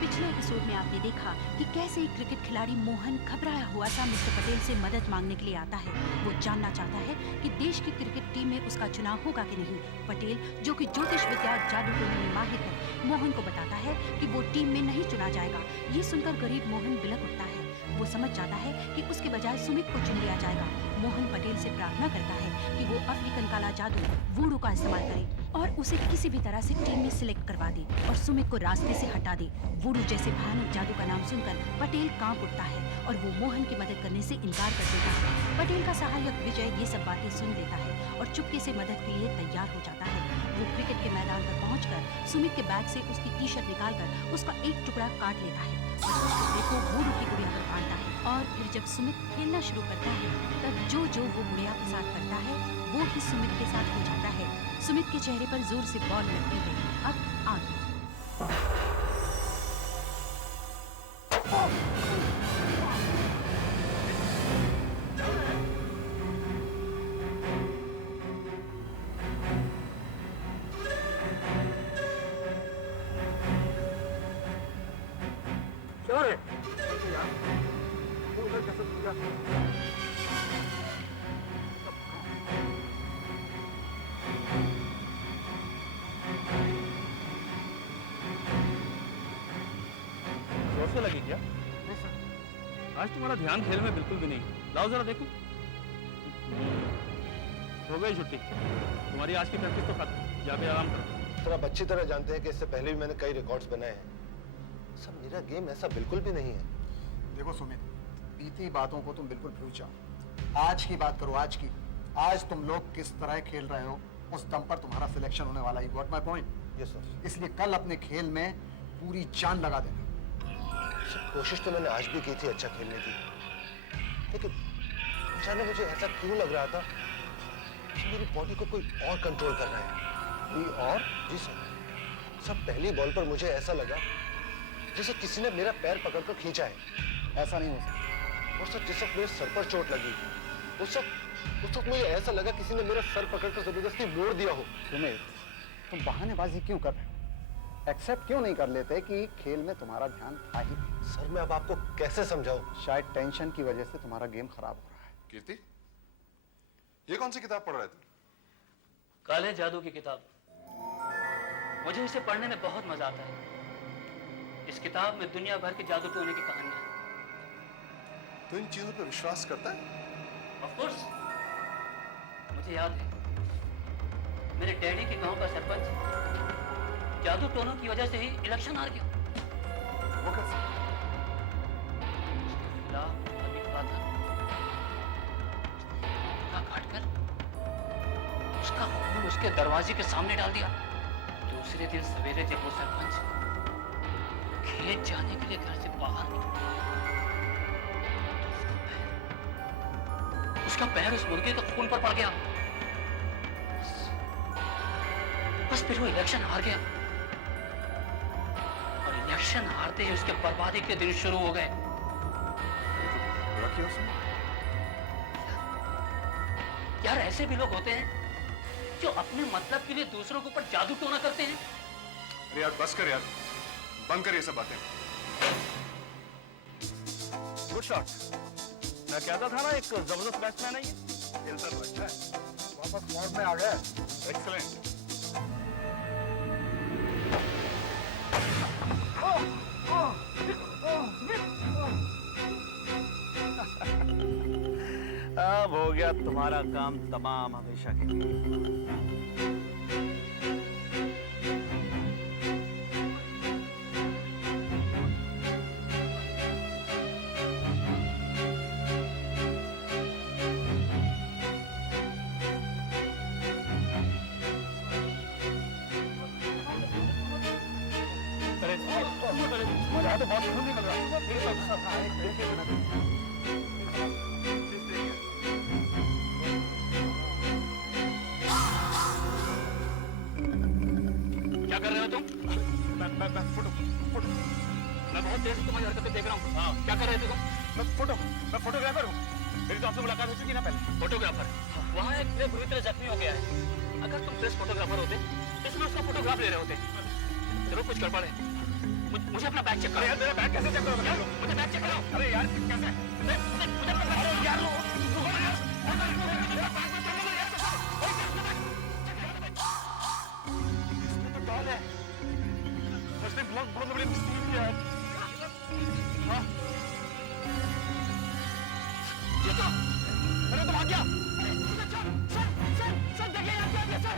पिछले एपिसोड में आपने देखा कि कैसे एक क्रिकेट खिलाड़ी मोहन घबराया हुआ सा मिस्टर पटेल से मदद मांगने के लिए आता है। वो जानना चाहता है कि देश की क्रिकेट टीम में उसका चुनाव होगा कि नहीं। पटेल, जो कि ज्योतिष विद्या जादू टोने में माहिर है, मोहन को बताता है कि वो टीम में नहीं चुना जाएगा। ये सुनकर गरीब मोहन बिलक उठता है। वो समझ जाता है कि उसके बजाय सुमित को चुन लिया जाएगा। मोहन पटेल से प्रार्थना करता है कि वो अफ्रीकन काला जादू वूडू का इस्तेमाल करे और उसे किसी भी तरह से टीम में सिलेक्ट करवा दे और सुमित को रास्ते से हटा दे। वूडू जैसे भयानक जादू का नाम सुनकर पटेल कांप उठता है और वो मोहन की मदद करने से इनकार कर देता है। पटेल का सहायक विजय ये सब बातें सुन लेता है और चुपके से मदद के लिए तैयार हो जाता है। वो क्रिकेट के मैदान पर पहुंचकर सुमित के बैग से उसकी टी शर्ट निकालकर उसका एक टुकड़ा काट लेता है और उस टुकड़े को वूडू की गुड़िया पर बांधता है। और फिर जब सुमित खेलना शुरू करता है तब जो वो गुड़िया के साथ करता है वो ही सुमित के साथ हो जाता है। सुमित के चेहरे पर जोर से बॉल लगती है। अब आगे जोर से लगी क्या? नहीं सर। आज तुम्हारा ध्यान खेल में बिल्कुल भी नहीं। लाओ जरा देखो। हो गई छुट्टी। तुम्हारी आज की प्रैक्टिस तो खत्म। जाके आराम करो। सर, आप अच्छी तरह जानते हैं कि इससे पहले भी मैंने कई रिकॉर्ड्स बनाए हैं। सर, मेरा गेम ऐसा बिल्कुल भी नहीं है। देखो सुमित, बीती बातों को तुम बिल्कुल भूल जाओ। आज की बात करो, आज की। आज तुम लोग किस तरह खेल रहे हो उस दम पर तुम्हारा सिलेक्शन होने वाला है। Got my point? Yes sir. इसलिए कल अपने खेल में पूरी जान लगा देना। सर, कोशिश तो मैंने आज भी की थी अच्छा खेलने की, लेकिन अचानक मुझे ऐसा क्यों लग रहा था कि मेरी बॉडी को कोई और कंट्रोल कर रहा है। कोई और? जी सर। सर, पहली बॉल पर मुझे ऐसा लगा जैसे किसी ने मेरा पैर पकड़कर खींचा है। ऐसा नहीं हो सकता। और सर, जिस वक्त मेरे सर पर चोट लगी उस वक्त मुझे ऐसा लगा किसी ने मेरा सर पकड़कर जबरदस्ती मोड़ दिया हो। सुमित, तुम बहानेबाजी क्यों कर रहे हो? एक्सेप्ट क्यों नहीं कर लेते कि खेल में तुम्हारा ध्यान था ही नहीं? सर, मैं अब आपको कैसे समझाऊं? शायद टेंशन की वजह से तुम्हारा गेम खराब हो रहा है। कीर्ति, ये कौन सी किताब पढ़ रहे थे? काले जादू की किताब। मुझे इसे पढ़ने में बहुत मजा आता है। इस किताब में दुनिया भर के जादू टोने की कहानियां हैं। तो इन चीजों पर विश्वास करता है? Of course. मुझे याद है, मेरे डैडी के गांव का सरपंच जादू टोनों की वजह से ही इलेक्शन हार गया। वो कैसे? उसके खिलाफ अभी खड़ा था, काटकर उसका खून उसके दरवाजे के सामने डाल दिया। दूसरे दिन सवेरे जब वो सरपंच खेत जाने के लिए घर से बाहर निकला तो उसका पैर उस मुर्गे के खून पर पड़ गया। बस फिर वो इलेक्शन हार गया और इलेक्शन हारते ही उसके बर्बादी के दिन शुरू हो गए। बुरा किया उसने? यार, ऐसे भी लोग होते हैं जो अपने मतलब के लिए दूसरों के ऊपर जादू टोना करते हैं। अरे यार, बस कर यार, बंद कर ये सब बातें। Good shot. मैं कहता था ना, एक जबरदस्त बैट्समैन है ये। खेलता तो अच्छा है। वापस फॉर्म में आ गए। एक्सीलेंट। अब हो गया तुम्हारा काम तमाम, हमेशा के लिए। तो बहुत खून निकल रहा है। क्या कर रहे हो तुम? मैं फोटो। मैं बहुत देर से तुम्हारी हरकतें देख रहा हूँ। हाँ, क्या कर रहे थे तुम? मैं फोटोग्राफर हूँ। मेरी तो आपसे मुलाकात हो चुकी ना पहले। फोटोग्राफर? वहाँ एक प्लेयर बुरी तरह जख्मी हो गया है। अगर तुम प्रेस फोटोग्राफर होते तो इसमें उसका फोटोग्राफ ले रहे होते। जरूर कुछ गड़बड़ है। मुझे अपना बैग चेक करो। यार मेरा बैग कैसे चेक करोगे? मुझे बैग चेक करो। अरे यार कैसे? अरे यार इसमें तो डॉल है। उसने बहुत बड़ी मिस्टेक किया है। हाँ ये तो अरे तो भाग गया। सर देखिए यहाँ क्या हो गया सर।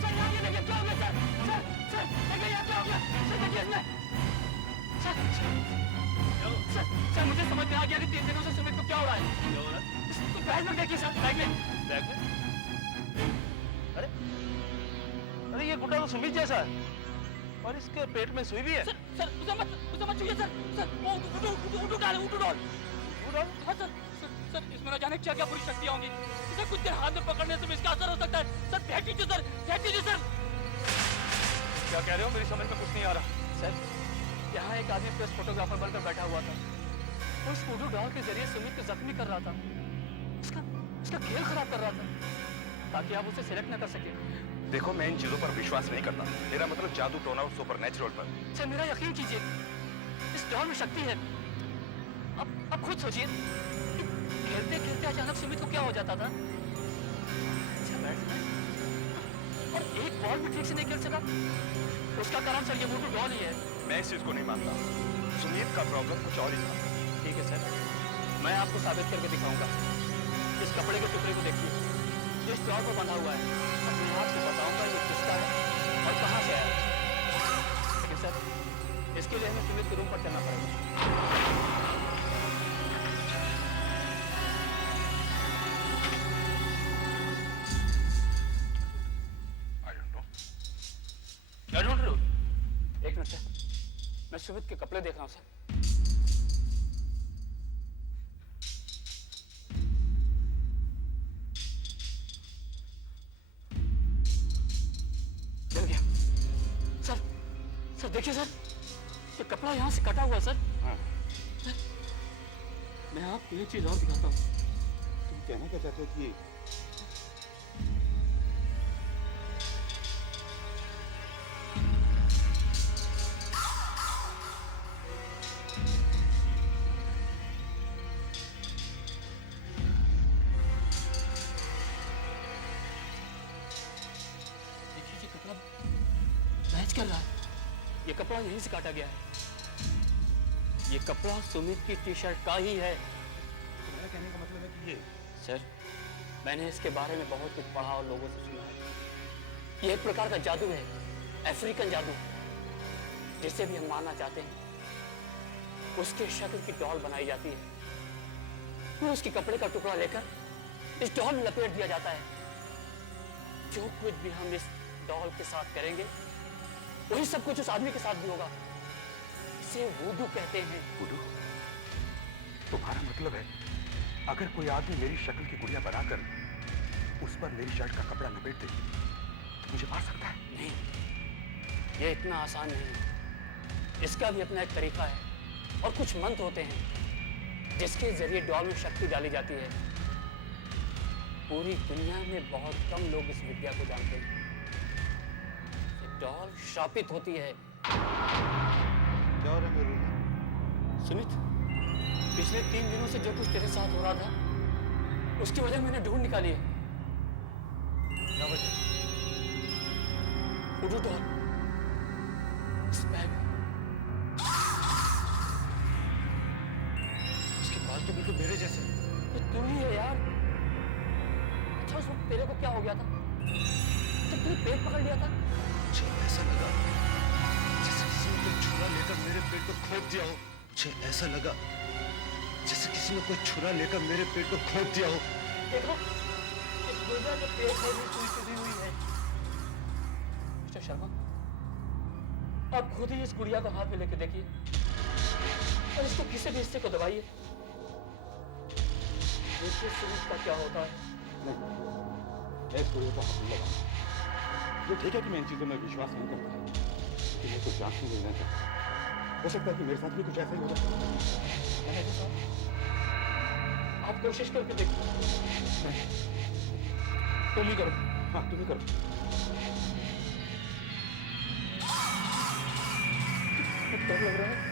सर यहाँ ये देखिए क्या हो गया सर देखिए यहाँ क्या हो गया सर देखिए इसमें सर मुझे समझ में आ गया कि 3 दिनों से सुमित को क्या हो रहा है। क्या हो रहा है? इसको बैग में देखिए सर बैग में अरे अरे ये गुड्डा तो सुमित जैसा है और इसके पेट में सुई भी है। सर उसे मत छूइए सर वो उठो डाल हाँ सर इसमें न जाने क्या क्या बुरी शक्तियां होंगी। इसे कुछ देर हाथ में पकड़ने से भी इसका असर हो सकता है। सर फेंक दीजिए सर क्या कह रहे हो? मेरी समझ में कुछ नहीं आ रहा। सर यहाँ एक आदमी प्रेस फोटोग्राफर बनकर बैठा हुआ था और उस फोटो डॉल के जरिए सुमित को जख्मी कर रहा था। उसका खेल खराब कर रहा था ताकि आप उसे सिलेक्ट न कर सके। देखो मैं इन चीजों पर विश्वास नहीं करता। मेरा मतलब जादू टोना और सुपरनैचुरल पर। सर मेरा यकीन कीजिए इस डॉल में शक्ति है। अब खुद सोचिए खेलते खेलते अचानक सुमित को क्या हो जाता था। और एक बॉल भी ठीक से नहीं खेल सका। उसका कारण सर ये वोटू डॉल ही है। मैं इस चीज को नहीं मानता। सुमित का प्रॉब्लम कुछ और ही था। ठीक है सर मैं आपको साबित करके दिखाऊंगा। इस कपड़े के टुकड़े को देखिए जिस डॉल पर बंधा हुआ है। अब मैं आपको बताऊंगा ये किसका है और कहाँ से आया। लेकिन सर इसके लिए हमें सुमित के रूम पर चलना पड़ेगा। एक मिनट सर मैं सुमित के कपड़े देख रहा हूँ सर। मिल गया सर देखिए सर ये कपड़ा यहाँ से कटा हुआ है सर। सर मैं आपको एक चीज और दिखाता हूँ। तुम कहना क्या चाहते हो कि मैच कर रहा है। ये कपड़ा यहीं से काटा गया है। ये कपड़ा सुमित की टी शर्ट का ही है। तुम्हारा कहने का मतलब है कि ये सर मैंने इसके बारे में बहुत कुछ पढ़ा और लोगों से सुना है। ये एक प्रकार का जादू है अफ्रीकन जादू जिसे भी हम मानना चाहते हैं। उसके शक्ल की डॉल बनाई जाती है। फिर उसके कपड़े का टुकड़ा लेकर इस डॉल में लपेट दिया जाता है। जो कुछ भी हम इस डॉल के साथ करेंगे वही सब कुछ उस आदमी के साथ भी होगा। इसे वुडू कहते हैं। वुडू? तुम्हारा मतलब है अगर कोई आदमी मेरी शक्ल की गुड़िया बनाकर उस पर मेरी शर्ट का कपड़ा लपेट दे तो मुझे मार सकता है? नहीं ये इतना आसान नहीं है। इसका भी अपना एक तरीका है और कुछ मंत्र होते हैं जिसके जरिए डॉल में शक्ति डाली जाती है। पूरी दुनिया में बहुत कम लोग इस विद्या को जानते हैं। डॉल शापित होती है। क्या हो रहा है मेरे रूम में? सुमित पिछले 3 दिनों से जो कुछ तेरे साथ हो रहा था उसकी वजह मैंने ढूंढ निकाली है। क्या वजह? वुडू डॉल इस बैग में। उसके बाल तो बिल्कुल मेरे जैसे। ये तू ही है यार। अच्छा उस वक्त तेरे को क्या हो गया था जब तूने पेट पकड़ लिया था? मुझे ऐसा लगा जैसे किसी ने कोई छुरा लेकर मेरे पेट को खोद दिया हो। मुझे ऐसा लगा जैसे किसी ने कोई छुरा लेकर मेरे पेट को खोद दिया हो। देखो इस गुड़िया के पेट में भी सुई चुभी हुई है। मिस्टर शर्मा आप खुद ही इस गुड़िया को हाथ में लेके देखिए और इसको किसी भी हिस्से को दबाइए। देखिए सुमित का क्या होता है। मैं इस गुड़िया को हाथ नहीं लगाऊंगा। ये ठीक है कि मैं इन चीजों में विश्वास नहीं करता लेकिन मैं कुछ जांचने नहीं लेना चाहता। हो सकता है कि मेरे साथ भी कुछ ऐसा ही हो जाए। आप कोशिश करके देखिए। तुम ही करो। हाँ तुम ही करो। बहुत डर लग रहा है।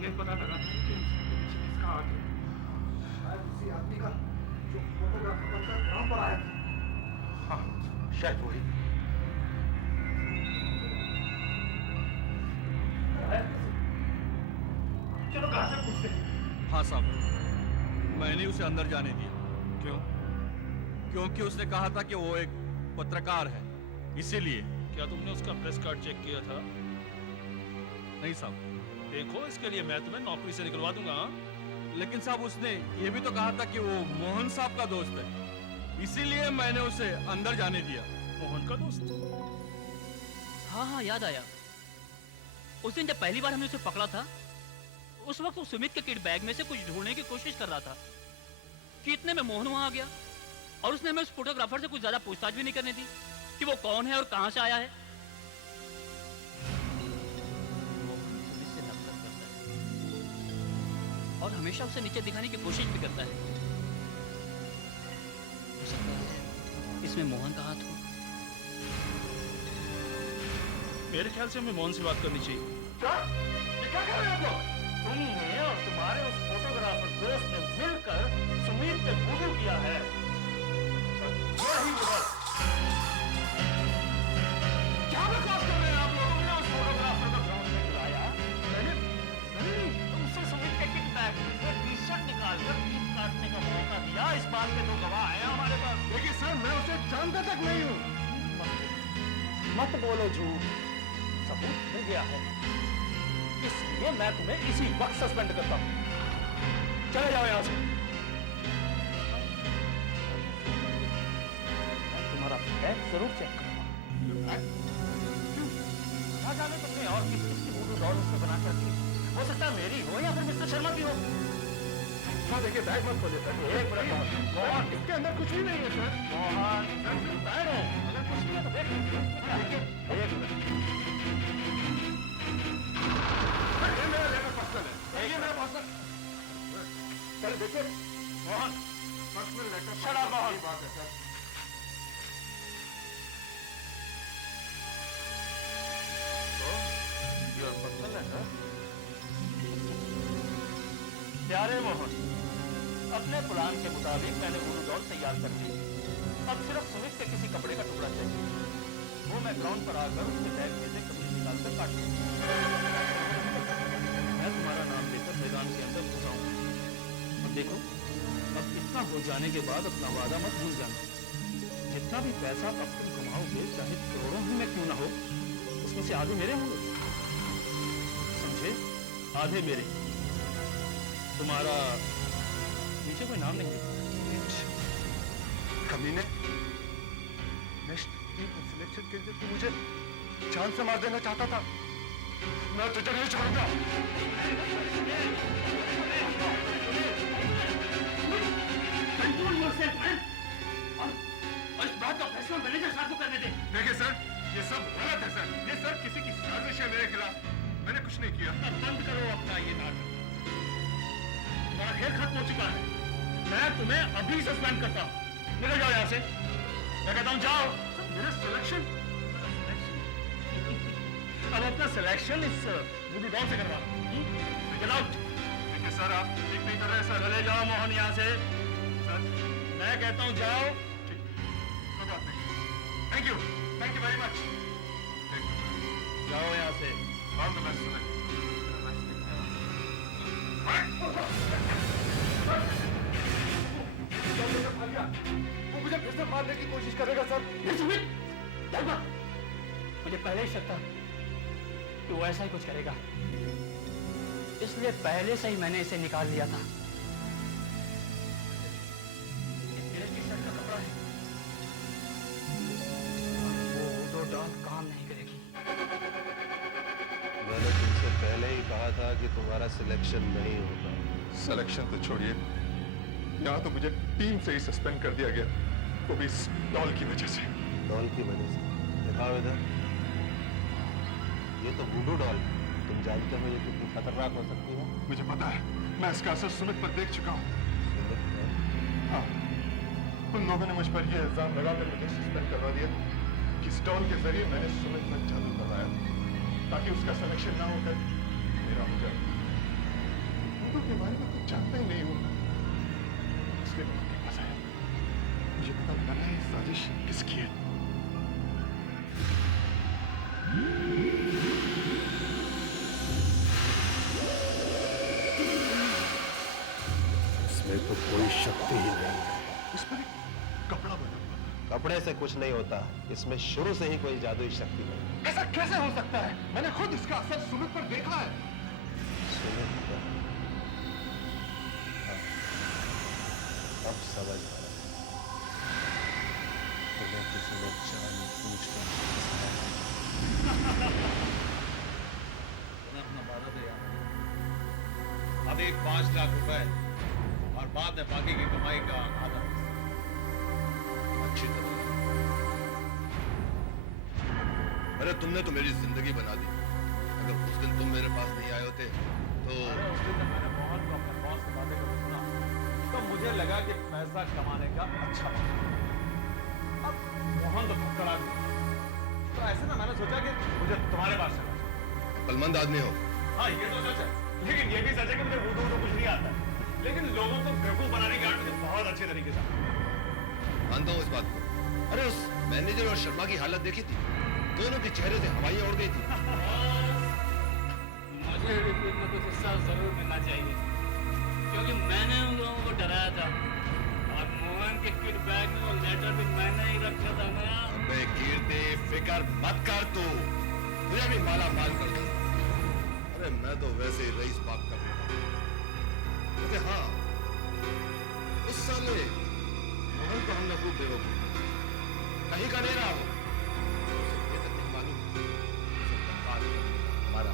ये पता लगा कि किसका हाथ है। शायद उसी आदमी का जो फोटोग्राफर बनकर ग्राउंड पर आया था। हाँ शायद वही। चलो कहाँ से पूछते हैं। हाँ साहब, मैंने उसे अंदर जाने दिया। क्यों? क्योंकि उसने कहा था कि वो एक पत्रकार है, इसीलिए। क्या तुमने उसका प्रेस कार्ड चेक किया था? नहीं साहब, देखो, इसके लिए मैं तुम्हें नौकरी से निकलवा दूंगा। हाँ? लेकिन साहब उसने ये भी तो कहा था कि वो मोहन साहब का दोस्त है, इसीलिए मैंने उसे अंदर जाने दिया। मोहन का दोस्त? हाँ हाँ, याद आया। उस दिन जब पहली बार हमने उसे पकड़ा था, उस वक्त वो सुमित के किट बैग में से कुछ ढूंढने की कोशिश कर रहा था कि इतने में मोहन वहां आ गया और उसने हमें उस फोटोग्राफर से कुछ ज्यादा पूछताछ भी नहीं करने दी कि वो कौन है और कहां से आया है। मोहन सुमित से नफरत करता है और हमेशा उसे नीचे दिखाने की कोशिश भी करता है। हो सकता है इसमें मोहन का हाथ हो। मेरे ख्याल से हमें मोहन से बात करनी चाहिए। क्या? ये क्या कर रहे हैं आप लोग? तुमने और तुम्हारे उस फोटोग्राफर दोस्त ने मिलकर सुमीत पे वूडू किया है। क्या बकवास कर रहे हैं आप लोग? तुमने उस फोटोग्राफर को ग्राउंड में बुलाया। मैंने तुमसे सुमित के किट बैग में से टी-शर्ट निकालकर पीस काटने का मौका दिया। इस बात के 2 गवाह हैं हमारे पास। देखिए सर, मैं उसे जानता तक नहीं हूँ। मत बोलो झूठ, सबूत मिल गया है, इसलिए मैं तुम्हें इसी वक्त सस्पेंड करता हूं। चले जाओ यहां से। मैं तुम्हारा बैग जरूर चेक करूंगा। क्या जाने तुमने और किस किसकी वूडू डॉल उसमें बना कर रखी? हो सकता है मेरी हो या फिर मिस्टर शर्मा की हो। हाँ देखिए, बैग मत खोलिए सर। एक मिनट मोहन, इसके अंदर कुछ भी नहीं है सर। मोहन बैठो, अगर कुछ नहीं है तो देख लीजिए। एक मिनट, ये मेरा लेकर पर्सनल है। ये मेरा पर्सनल। सर देखिए, Mohan personal letter. Shut up, Mohan. बात है सर। Your personal letter? प्यारे मोहन, अपने प्लान के मुताबिक मैंने वुडू डॉल तैयार कर ली। अब सिर्फ सुमित के किसी कपड़े का टुकड़ा चाहिए, वो मैं ग्राउंड पर आकर उसके बैग में से कपड़े निकालकर काट दूंगा। मैं तुम्हारा नाम लेकर मैदान के अंदर घुसाऊंगा। अब देखो, अब इतना हो जाने के बाद अपना वादा मत भूल जाना। जितना भी पैसा अब तुम कमाओगे, चाहे करोड़ों ही में क्यों ना हो, उसमें से आधे मेरे होंगे, समझे? आधे मेरे। तुम्हारा नीचे कोई नाम नहीं लिखा। कमीने, नेशनल टीम में सिलेक्शन के लिए तू मुझे जान से मार देना चाहता था। मैं तुझे नहीं छोड़ूंगा। कंट्रोल योरसेल्फ मैन, और इस बात का फैसला मैनेजर साहब को करने दे। देखिए सर, ये सब गलत है सर। ये सर किसी की साजिश है मेरे खिलाफ। मैंने कुछ नहीं किया। अब बंद करो अपना ये नाटक। तुम्हारा खेल खत्म हो चुका है। मैं तुम्हें अभी सस्पेंड करता हूँ। निकल जाओ यहाँ से। मैं कहता हूँ जाओ। मेरा सिलेक्शन? अब अपना सिलेक्शन इस वुडू डॉल से करवा। Get out. देखिए सर, आप ठीक नहीं कर रहे हैं सर। चले जाओ मोहन यहाँ से। सर, मैं कहता हूँ जाओ। ठीक, कोई बात नहीं। Thank you very much. जाओ यहाँ से। All the best sir. वो मुझे फिर से मारने की कोशिश करेगा सर। मुझे पहले ही शक था कि वो ऐसा ही कुछ करेगा, इसलिए पहले से ही मैंने इसे निकाल लिया था। तेरे की शर्त का कि तुम्हारा सिलेक्शन नहीं होगा। सिलेक्शन तो छोड़िए, यहाँ तो मुझे टीम से ही सस्पेंड कर दिया गया, वो भी इस डॉल की वजह से। डॉल की वजह से? दिखाओ इधर। ये तो वुडू डॉल है। तुम जानते हो ये कितनी खतरनाक हो सकती है? मुझे पता है, मैं इसका असर सुमित पर देख चुका हूँ। सुमित है? हाँ, उन लोगों ने मुझ पर यह इल्जाम लगाकर मुझे सस्पेंड करवा दिया कि इस डॉल के जरिए मैंने सुमित पर जादू करवाया ताकि उसका सिलेक्शन ना होकर मेरा हो जाए। उनको के बारे में कुछ जानता ही नहीं हूँ, इसलिए मैं उनके पास आया। मुझे पता लगाना है ये साजिश किसकी है। इसमें तो कोई शक्ति ही नहीं है। इस पर एक कपड़ा बना हुआ है। कपड़े से कुछ नहीं होता, इसमें शुरू से ही कोई जादुई शक्ति नहीं। ऐसा कैसे हो सकता है? मैंने खुद इसका असर सुमित पर देखा है। सुमित पर? हाँ, अब समझ आया। तुम्हें किसी ने जानबूझकर फंसाया है। अपना वादा दे यार। अब एक 5 लाख रुपए और बाद में बाकी की कमाई का आधा अच्छी तरह। अरे तुमने तो मेरी जिंदगी बना दी। अगर उस दिन तुम मेरे पास नहीं आए होते तो उस दिन मैंने मोहन को अपने बॉस से बातें करते सुना तो मुझे लगा कि पैसा कमाने का अच्छा मौका है। अब मोहन तो फक्कड़ आदमी है। तो ऐसे में मैंने सोचा कि मुझे तुम्हारे पास चलना चाहिए। अक्लमंद आदमी हो। हाँ ये तो सच है, लेकिन ये भी सच है कि मुझे वुडू कुछ नहीं आता है। लेकिन लोगों को बेवकूफ बनाने की आर्ट मुझे बहुत अच्छे तरीके से आता है। मानता हूँ इस बात को। अरे उस मैनेजर और शर्मा की हालत देखी थी? दोनों के चेहरे से हवाइयां उड़ गई थी। मुझे रिपोर्ट में कुछ हिस्सा जरूर मिलना चाहिए, क्योंकि मैंने उन लोगों को डराया था और मोहन के किट बैग में वो लेटर भी मैंने ही रखा था ना। अबे कीर्ति, फिक्र मत कर तू, तुझे भी माला माल कर दूं। अरे मैं तो वैसे ही रईस बाप का बेटा हूं। अरे हाँ, उस साले मोहन को हमने खूब बेवकूफ कहीं का नहीं रहा वो। ये तक नहीं मालूम उसे बर्बाद कर हमारा।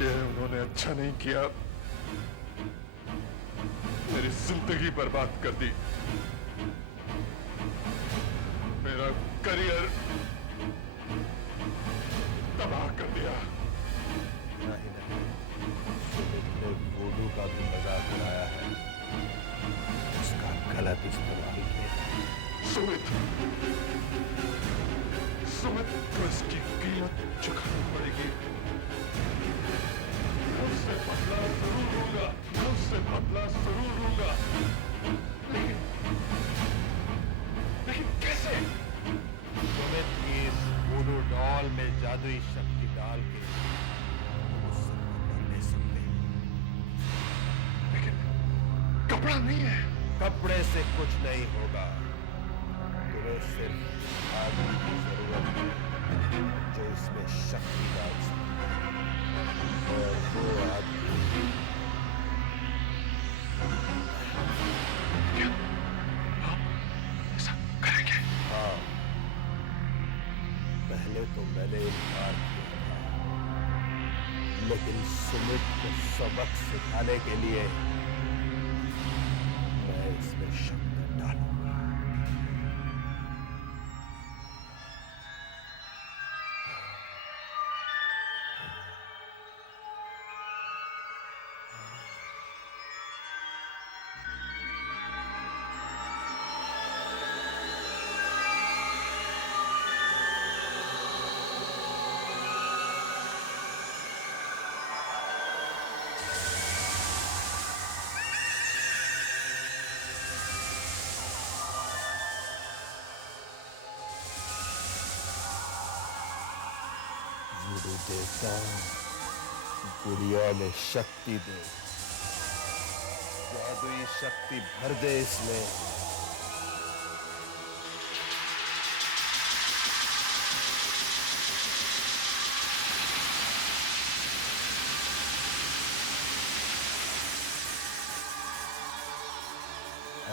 ये उन्होंने अच्छा नहीं किया, मेरी जिंदगी बर्बाद कर दी, मेरा करियर तबाह कर दिया। नहीं नहीं, सुमित ने वुडू का भी मजाक उड़ाया है, उसका गलत इस्तेमाल किया। सुमित को इसकी कीमत चुकानी पड़ेगी। मैं उससे बदला जरूर लूंगा, मैं उससे बदला जरूर लूंगा, लेकिन कैसे? सुमित की इस वुडू डॉल में जादुई शक्ति डाल के तुम उससे बदला ले सकते हो। लेकिन कपड़ा नहीं है। कपड़े से कुछ नहीं होगा, तुम्हें सिर्फ आदमी की जरूरत है जो इसमें शक्ति डाल सके, और वो आदमी ऐसा करेंगे? हाँ, पहले तो मैंने इनकार किया था, लेकिन सुमित को सबक सिखाने के लिए मैं इसमें शक्ति डालूंगा। वुडू देवता, गुड़िया में शक्ति दे, जादुई शक्ति भर दे इसमें।